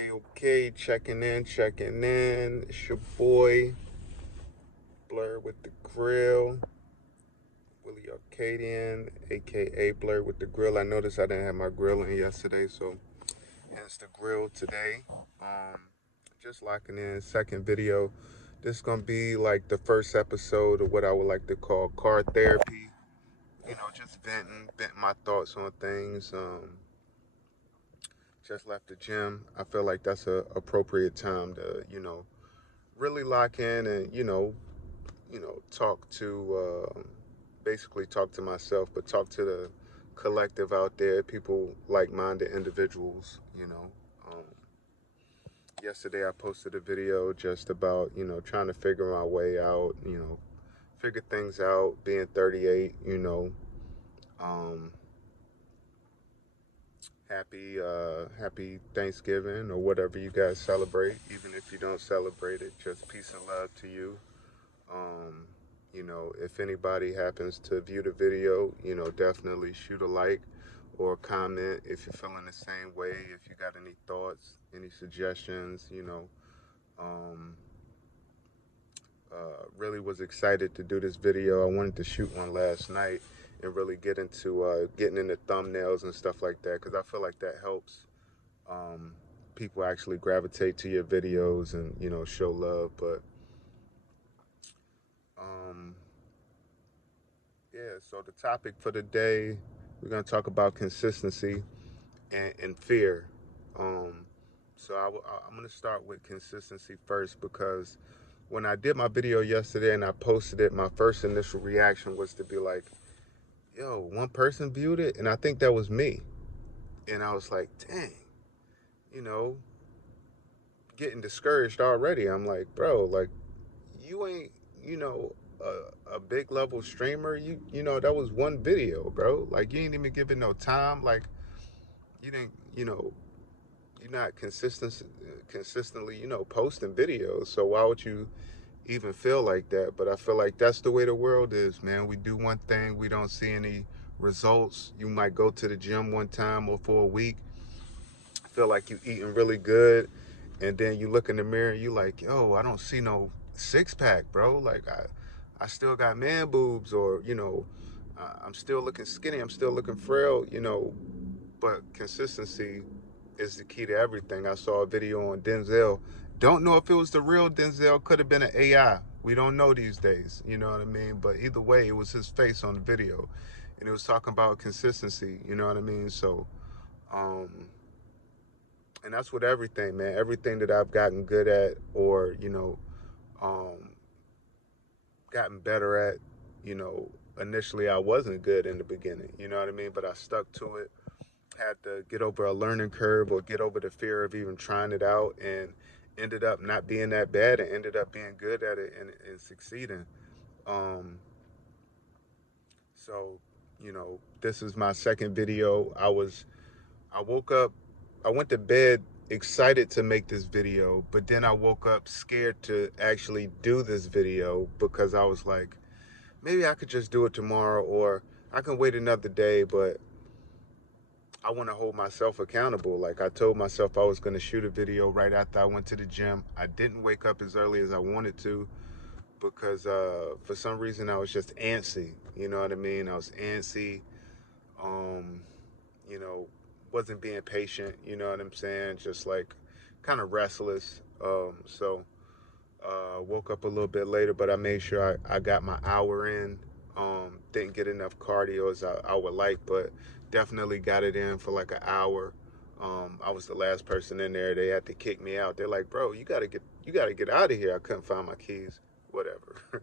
Okay, checking in. It's your boy, Blur with the Grill, Willie Arcadian, aka Blur with the Grill. I noticed I didn't have my grill in yesterday, so hence the grill today. Um, just locking in, second video. This is gonna be like the first episode of what I would like to call car therapy. Just venting my thoughts on things. Just left the gym. I feel like that's a appropriate time to, really lock in and talk to basically talk to myself, but talk to the collective out there, people like-minded individuals. Um, Yesterday I posted a video just about trying to figure my way out, figure things out, being 38. Um, happy Thanksgiving or whatever you guys celebrate. Even if you don't celebrate it, just peace and love to you. Um, if anybody happens to view the video, definitely shoot a like or a comment if you're feeling the same way. If you got any thoughts, any suggestions, um, really was excited to do this video. I wanted to shoot one last night and really get into getting into thumbnails and stuff like that, because I feel like that helps um, people actually gravitate to your videos and show love. But um, yeah, so the topic for the day, we're going to talk about consistency and fear. Um, I'm going to start with consistency first, because when I did my video yesterday and I posted it, my first initial reaction was to be like, yo, one person viewed it, and I think that was me. And I was like, dang, you know, getting discouraged already. I'm like, bro, like, you ain't, a big level streamer. That was one video, bro. Like, you ain't even giving no time. Like, you didn't, you're not consistently, posting videos. So why would you even feel like that? But I feel like that's the way the world is, man. We do one thing, we don't see any results. You might go to the gym one time or for a week, feel like you eating really good, and then you look in the mirror and you like, yo, I don't see no six pack, bro. Like I still got man boobs, or I'm still looking skinny, I'm still looking frail, but consistency is the key to everything. I saw a video on Denzel. Don't know if it was the real Denzel, could have been an AI. We don't know these days, you know what I mean? But either way, it was his face on the video. And it was talking about consistency, you know what I mean? So, and that's with everything, man. Everything that I've gotten good at, or, um, gotten better at, initially I wasn't good in the beginning, you know what I mean? But I stuck to it, had to get over a learning curve or get over the fear of even trying it out, and ended up not being that bad and ended up being good at it and succeeding. Um, so, this is my second video. I woke up, I went to bed excited to make this video, but then I woke up scared to actually do this video, because I was like, maybe I could just do it tomorrow, or I can wait another day, but I want to hold myself accountable. Like, I told myself I was going to shoot a video right after I went to the gym. I didn't wake up as early as I wanted to, because for some reason I was just antsy. You know what I mean? I was antsy. Um, you know, wasn't being patient. You know what I'm saying? Just like kind of restless. Woke up a little bit later, but I made sure I got my hour in. Didn't get enough cardio as I would like, but definitely got it in for like an hour. I was the last person in there. They had to kick me out. They're like, "Bro, you gotta get out of here." I couldn't find my keys. Whatever.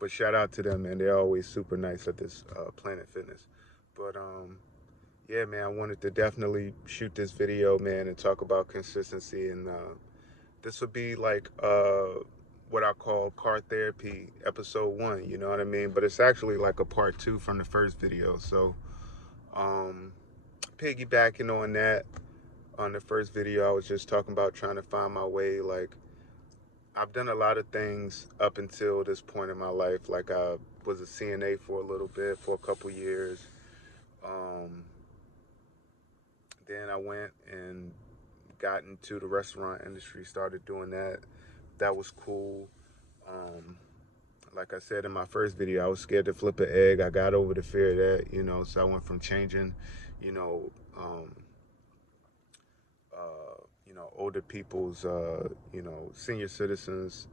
But shout out to them, man. They're always super nice at this Planet Fitness. But yeah, man, I wanted to definitely shoot this video, man, and talk about consistency. And this would be like what I call car therapy episode 1. You know what I mean? But it's actually like a part 2 from the first video. So um, piggybacking on that, on the first video, I was just talking about trying to find my way. Like, I've done a lot of things up until this point in my life. Like, I was a CNA for a little bit, for a couple years. Um, then I went and got into the restaurant industry, started doing that. That was cool. Um, like I said in my first video, I was scared to flip an egg. I got over the fear of that, so I went from changing, you know, um, older people's, senior citizens,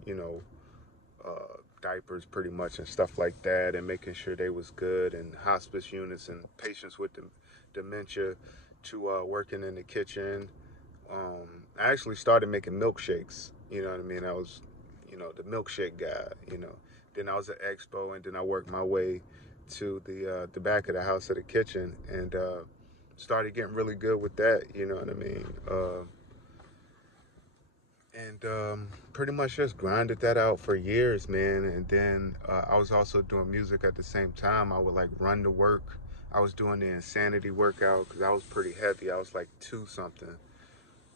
diapers pretty much and stuff like that, and making sure they was good, and hospice units and patients with dementia, to working in the kitchen. I actually started making milkshakes. You know what I mean? I was, the milkshake guy. Then I was at Expo, and then I worked my way to the back of the house of the kitchen, and started getting really good with that. You know what I mean? And pretty much just grinded that out for years, man. And then I was also doing music at the same time. I would like run to work. I was doing the insanity workout because I was pretty heavy. I was like two something.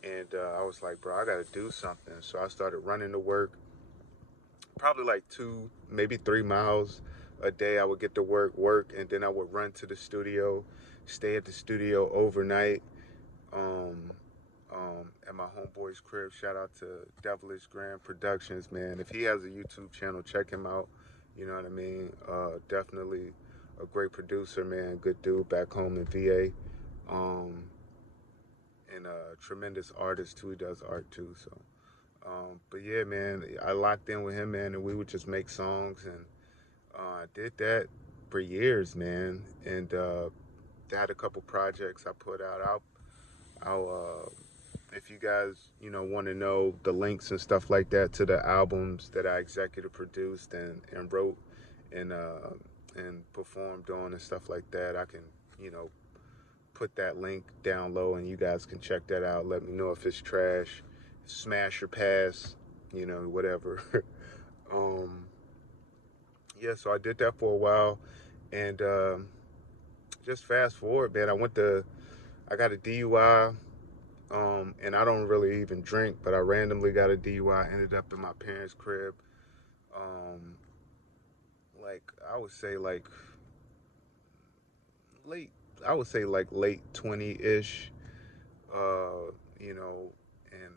And I was like, bro, I got to do something. So I started running to work, probably like 2, maybe 3 miles a day. I would get to work, and then I would run to the studio, stay at the studio overnight. Um, at my homeboy's crib. Shout out to Devilish Grand Productions, man. If he has a YouTube channel, check him out. You know what I mean? Definitely a great producer, man. Good dude back home in VA. Um, and a tremendous artist too. He does art too. So, but yeah, man, I locked in with him, man, and we would just make songs, and I did that for years, man. And had a couple projects I put out. I'll if you guys, want to know the links and stuff like that to the albums that I executive produced and wrote and performed on and stuff like that, I can, put that link down low and you guys can check that out. Let me know if it's trash, smash or pass, whatever. um, yeah, so I did that for a while, and just fast forward, man. I got a DUI. And I don't really even drink, but I randomly got a DUI. Ended up in my parents' crib. Um, like I would say, like late. I would say like late 20-ish. You know, and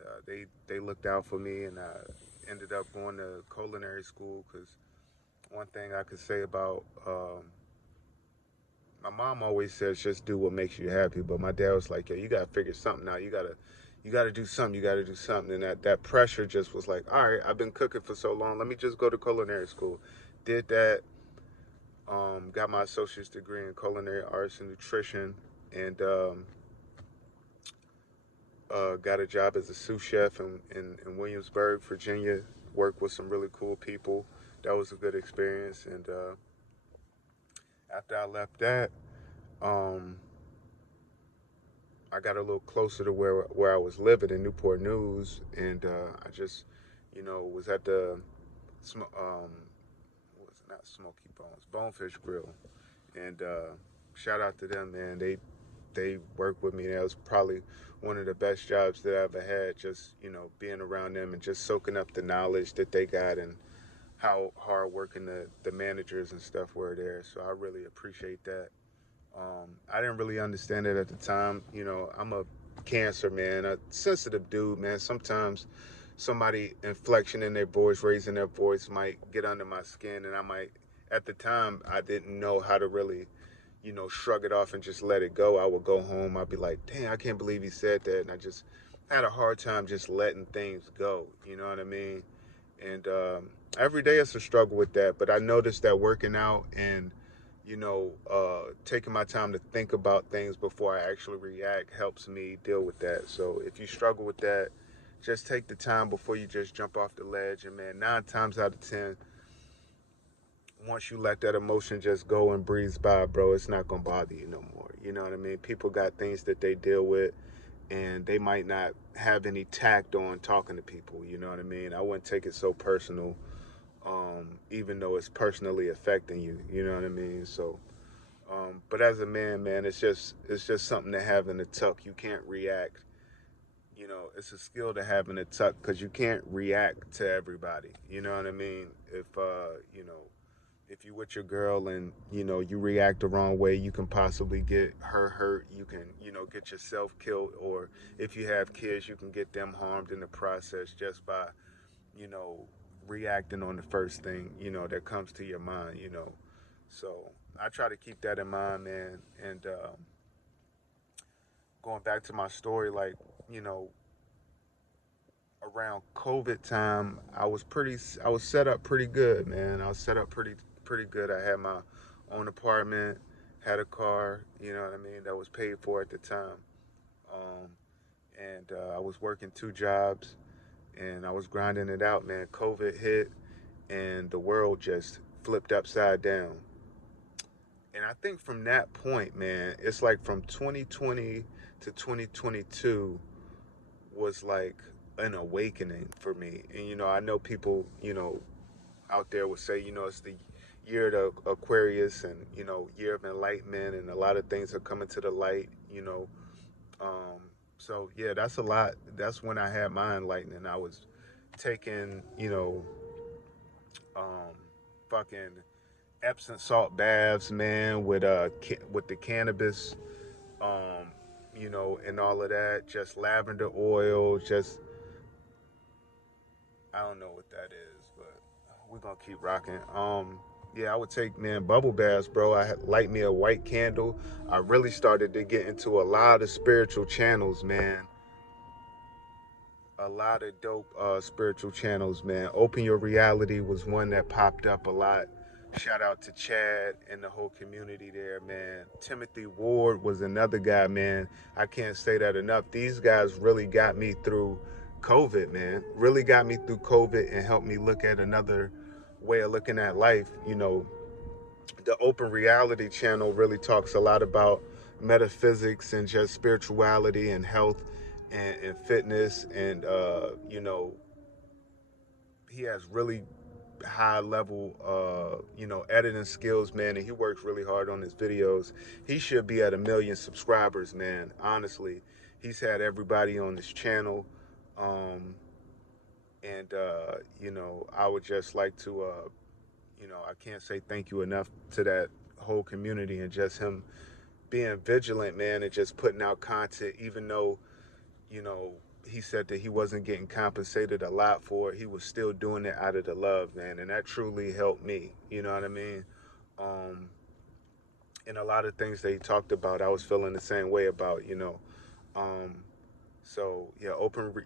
they looked out for me, and I ended up going to culinary school. Because one thing I could say about my mom always says just do what makes you happy, but my dad was like, yeah, you gotta figure something out. You gotta do something. You gotta do something. And that pressure just was like, all right, I've been cooking for so long. Let me just go to culinary school. Did that. Got my associate's degree in culinary arts and nutrition, and got a job as a sous chef in Williamsburg, Virginia. Worked with some really cool people. That was a good experience. And after I left that, um, I got a little closer to where I was living in Newport News, and I just, was at the what was it, not Smoky Bones, Bonefish Grill, and shout out to them, man. They worked with me. That was probably one of the best jobs that I ever had. Just being around them and just soaking up the knowledge that they got, and how hard working the managers and stuff were there. So I really appreciate that. I didn't really understand it at the time. I'm a cancer, man, a sensitive dude, man. Sometimes somebody inflection in their voice, raising their voice might get under my skin, and I might, at the time, I didn't know how to really, shrug it off and just let it go. I would go home, I'd be like, dang, I can't believe he said that. And I just had a hard time just letting things go. You know what I mean? And every day it's a struggle with that. But I noticed that working out and taking my time to think about things before I actually react helps me deal with that. So if you struggle with that, just take the time before you just jump off the ledge. And man, 9 times out of 10, once you let that emotion just go and breeze by, bro, it's not gonna bother you no more. You know what I mean? People got things that they deal with, and they might not have any tact on talking to people. You know what I mean? I wouldn't take it so personal, even though it's personally affecting you. You know what I mean? So. But as a man, it's just something to have in the tuck. You can't react. It's a skill to have in the tuck because you can't react to everybody. You know what I mean? If if you with your girl and you react the wrong way, you can possibly get her hurt. You can get yourself killed, or if you have kids, you can get them harmed in the process just by you know reacting on the first thing that comes to your mind. So I try to keep that in mind, man. And going back to my story, like you know around COVID time, I was set up pretty good, man. I was set up pretty good. I had my own apartment, had a car, you know what I mean, that was paid for at the time. Um, and I was working two jobs and I was grinding it out, man. COVID hit and the world just flipped upside down. And I think from that point, man, it's like from 2020 to 2022 was like an awakening for me. And I know people, out there would say, it's the year of the Aquarius and year of enlightenment, and a lot of things are coming to the light. So yeah, that's a lot. That's when I had my enlightening. I was taking, um, fucking Epsom salt baths, man, with the cannabis, um, and all of that. Just lavender oil, just I don't know what that is, but we're gonna keep rocking. Yeah, I would take, man, bubble baths, bro. I had light me a white candle. I really started to get into a lot of spiritual channels, man. A lot of dope spiritual channels, man. Open Your Reality was one that popped up a lot. Shout out to Chad and the whole community there, man. Timothy Ward was another guy, man. I can't say that enough. These guys really got me through COVID, man. Really got me through COVID and helped me look at another way of looking at life. The Open Reality channel really talks a lot about metaphysics and just spirituality and health and fitness. And, he has really high level editing skills, man, and he works really hard on his videos. He should be at 1 million subscribers, man. Honestly, he's had everybody on his channel. And I would just like to I can't say thank you enough to that whole community and just him being vigilant, man, and just putting out content, even though you know, he said that he wasn't getting compensated a lot for it. He was still doing it out of the love, man, and that truly helped me. You know what I mean? Um, and a lot of things that he talked about, I was feeling the same way about. Um, so yeah,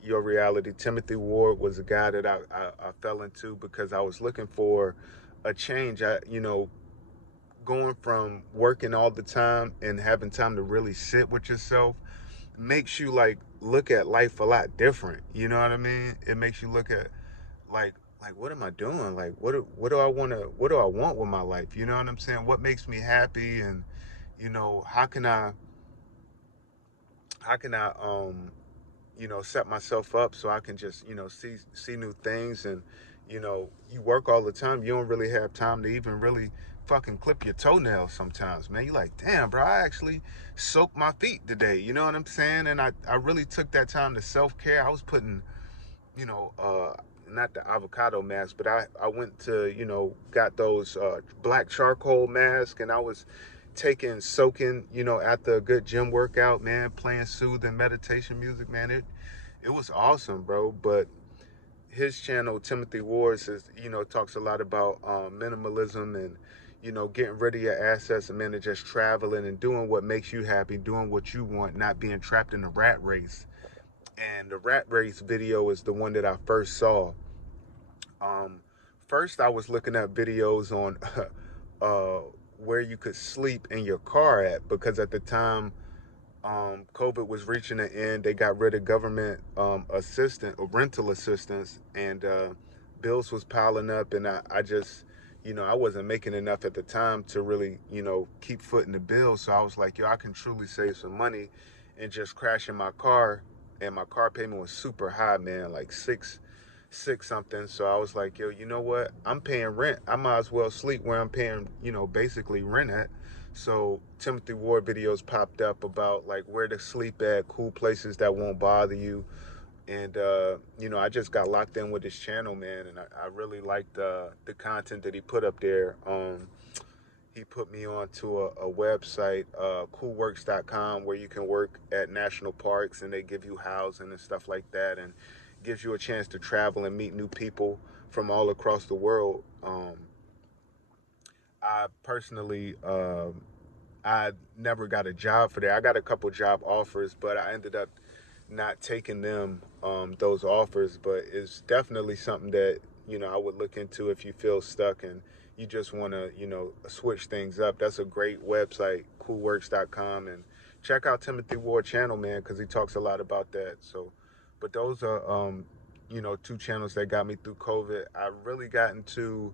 Your Reality. Timothy Ward was a guy that I fell into because I was looking for a change. Going from working all the time and having time to really sit with yourself makes you like look at life a lot different. You know what I mean? It makes you look at like what am I doing? Like what do I want to what do I want with my life? You know what I'm saying? What makes me happy? And how can I set myself up so I can just see new things. And you work all the time, you don't really have time to even really fucking clip your toenails sometimes, man. You like, damn, bro, I actually soaked my feet today, you know what I'm saying? And I really took that time to self-care. I was putting you know not the avocado mask, but I went to got those black charcoal masks, and I was soaking after a good gym workout, man, playing soothing meditation music, man. It was awesome, bro. But his channel, Timothy Ward, says, talks a lot about minimalism and, getting rid of your assets, and, man, and just traveling and doing what makes you happy, doing what you want, not being trapped in the rat race. And the rat race video is the one that I first saw. Um, First, I was looking at videos on uh, where you could sleep in your car at, because at the time COVID was reaching an end. They got rid of government rental assistance, and bills was piling up, and I just, I wasn't making enough at the time to really, keep footing the bill. So I was like, yo, I can truly save some money and just crash in my car. And my car payment was super high, man, like six something. So I was like, yo, you know what? I'm paying rent. I might as well sleep where I'm paying, basically rent at. So Timothy Ward videos popped up about like where to sleep at, cool places that won't bother you, And you know, I just got locked in with his channel, man, and I really liked the content that he put up there. He put me onto a website, coolworks.com, where you can work at national parks and they give you housing and stuff like that, and gives you a chance to travel and meet new people from all across the world. I personally, I never got a job for that. I got a couple job offers, but I ended up not taking them, those offers. But it's definitely something that, you know, I would look into if you feel stuck and you just want to, you know, switch things up. That's a great website, coolworks.com, and check out Timothy Ward channel, man, because he talks a lot about that. So, but those are, you know, two channels that got me through COVID. I really got into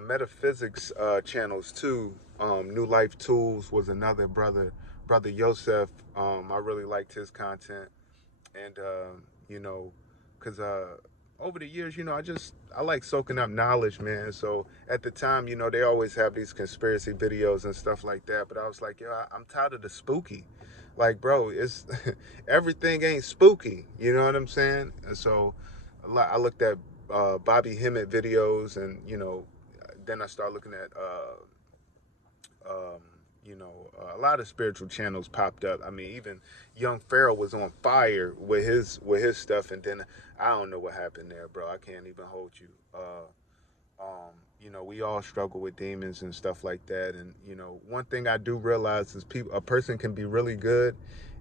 metaphysics channels too. New Life Tools was another brother Yosef. I really liked his content, and you know, cause over the years, you know, I like soaking up knowledge, man. So at the time, you know, they always have these conspiracy videos and stuff like that. But I was like, yo, I'm tired of the spooky. Like, bro, it's everything ain't spooky. You know what I'm saying? And so I looked at Bobby Hemmett videos, and you know, then I started looking at um, you know, a lot of spiritual channels popped up. I mean, even Young Pharaoh was on fire with his stuff, and then I don't know what happened there, bro. I can't even hold you. You know, we all struggle with demons and stuff like that. And you know, one thing I do realize is a person can be really good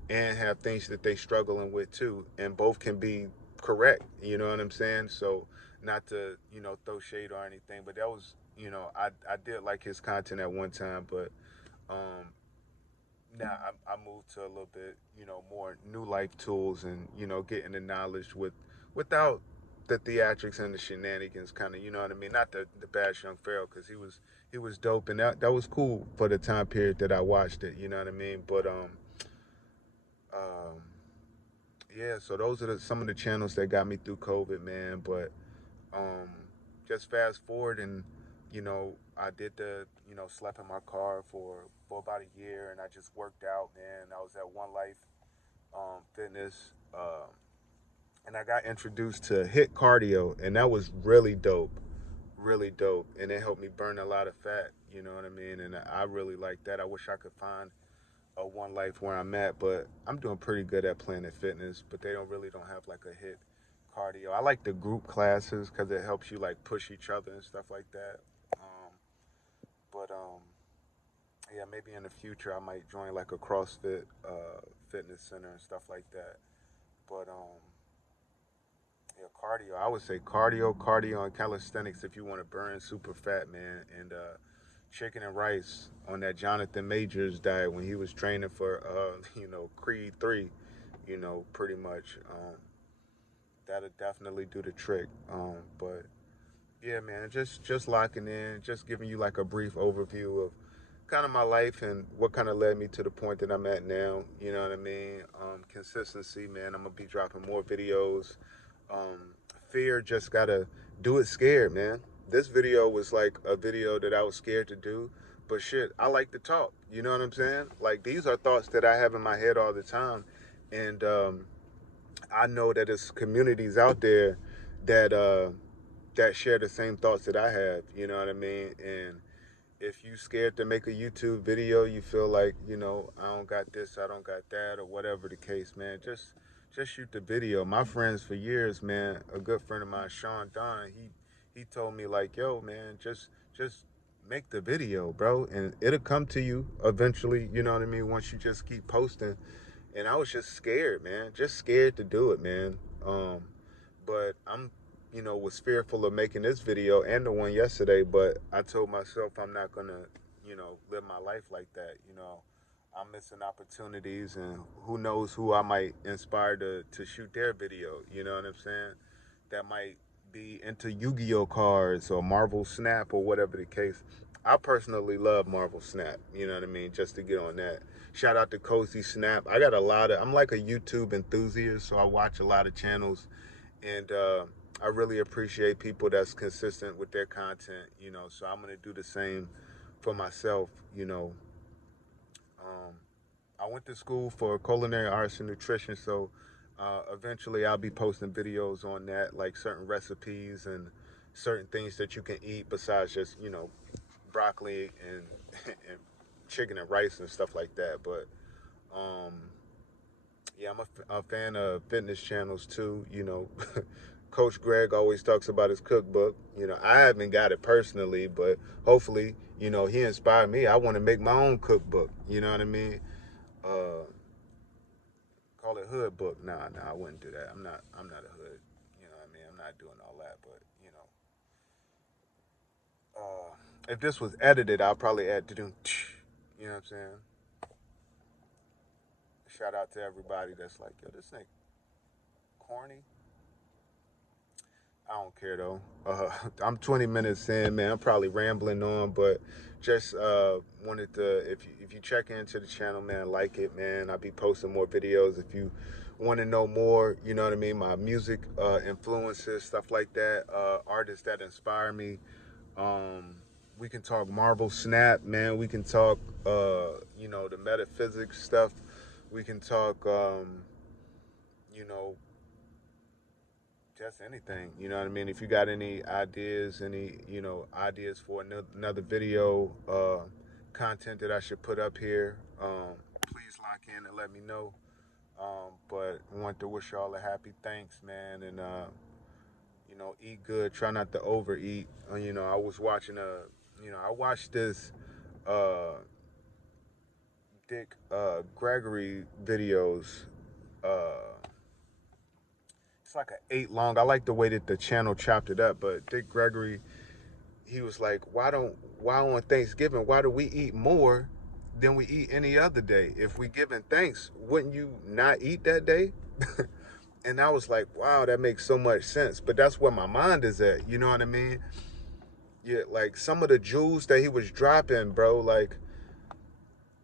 and have things that they struggling with too, and both can be correct. You know what I'm saying? So not to, you know, throw shade or anything, but that was, you know, I did like his content at one time, but um, now I moved to a little bit, you know, more New Life Tools, and you know, getting the knowledge without the theatrics and the shenanigans, kind of, you know what I mean? Not the bash Young Pharaoh, because he was dope, and that was cool for the time period that I watched it. You know what I mean? But um, yeah. So those are some of the channels that got me through COVID, man. But um, just fast forward, and you know, I did the, you know, slept in my car for about a year, and I just worked out, man. I was at One Life Fitness, and I got introduced to HIIT cardio, and that was really dope, and it helped me burn a lot of fat. You know what I mean? And I really like that. I wish I could find a One Life where I'm at, but I'm doing pretty good at Planet Fitness. But they don't have like a HIIT cardio. I like the group classes because it helps you like push each other and stuff like that. Um, but yeah, maybe in the future I might join like a CrossFit fitness center and stuff like that. But yeah, cardio. I would say cardio, and calisthenics if you want to burn super fat, man. And chicken and rice on that Jonathan Majors diet when he was training for you know, Creed 3, you know, pretty much. That'll definitely do the trick. But yeah, man, just locking in, just giving you like a brief overview of kind of my life and what kind of led me to the point that I'm at now. You know what I mean? Consistency, man. I'm gonna be dropping more videos. Um, Fear, just gotta do it scared, man. This video was like a video that I was scared to do, but shit, I like to talk. You know what I'm saying? Like, these are thoughts that I have in my head all the time, and I know that there's communities out there that that share the same thoughts that I have. You know what I mean? And if you scared to make a YouTube video, you feel like, you know, I don't got this, I don't got that, or whatever the case, man, just shoot the video. My friends for years, man, a good friend of mine, Sean Don, he told me like, yo, man, just make the video, bro, and it'll come to you eventually. You know what I mean? Once you just keep posting. And I was just scared, man, just scared to do it, man. Um, but I'm, you know, was fearful of making this video and the one yesterday, but I told myself I'm not gonna, you know, live my life like that. You know, I'm missing opportunities, and who knows who I might inspire to shoot their video. You know what I'm saying? That might be into Yu-Gi-Oh cards or Marvel Snap or whatever the case. I personally love Marvel Snap. You know what I mean? Just to get on that. Shout out to Cozy Snap. I got a lot of. I'm like a YouTube enthusiast, so I watch a lot of channels, and I really appreciate people that's consistent with their content. You know, so I'm gonna do the same for myself. You know, um, I went to school for culinary arts and nutrition, so Eventually, I'll be posting videos on that, like certain recipes and certain things that you can eat besides just, broccoli and, and chicken and rice and stuff like that. But um, yeah, I'm a fan of fitness channels too. Coach Greg always talks about his cookbook. I haven't got it personally, but hopefully, he inspired me. I want to make my own cookbook. You know what I mean? Uh, Call it hood book. Nah, I wouldn't do that. I'm not a hood. You know what I mean? I'm not doing all that. But if this was edited, I'll probably add to do. You know what I'm saying? Shout out to everybody that's like, yo, this ain't corny. I don't care though. I'm 20 minutes in, man. I'm probably rambling on, but just wanted to, if you check into the channel, man, like it, man. I'll be posting more videos. If you want to know more, you know what I mean, my music influences, stuff like that, artists that inspire me. Um, we can talk Marvel Snap, man. We can talk, the metaphysics stuff. We can talk, you know, just anything. You know what I mean? If you got any ideas, ideas for another video, content that I should put up here, please lock in and let me know. But I want to wish y'all a happy thanks, man, and eat good. Try not to overeat. I was watching I watched this Dick Gregory videos. It's like an 8 long. I like the way that the channel chopped it up. But Dick Gregory, he was like, why on Thanksgiving, why do we eat more than we eat any other day? If we giving thanks, wouldn't you not eat that day? And I was like, wow, that makes so much sense. But that's where my mind is at. You know what I mean? Yeah, like some of the jewels that he was dropping, bro, like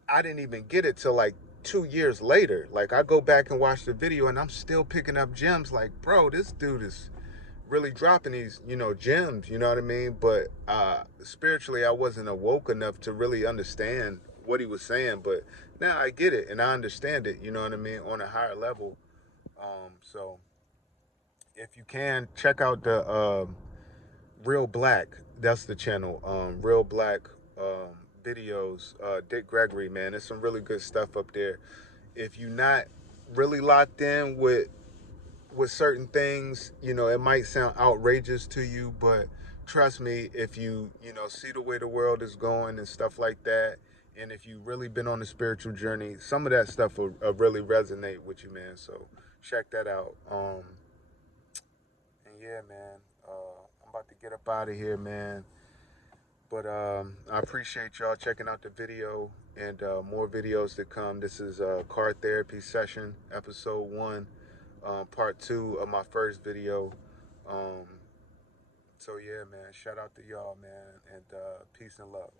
I didn't even get it till like 2 years later. Like I go back and watch the video and I'm still picking up gems. Like, bro, this dude is really dropping these, gems, you know what I mean? But spiritually I wasn't awoke enough to really understand what he was saying. But now I get it and I understand it, you know what I mean, on a higher level. So if you can check out the Real Black, that's the channel. Real Black videos. Dick Gregory, man, there's some really good stuff up there. If you're not really locked in with certain things, it might sound outrageous to you, but trust me, if you see the way the world is going and stuff like that, and if you really been on a spiritual journey, some of that stuff will really resonate with you, man. So check that out. And yeah, man, I'm about to get up out of here, man. But I appreciate y'all checking out the video and more videos to come. This is Car Therapy Session, episode 1, part 2 of my first video. So yeah, man, shout out to y'all, man, and peace and love.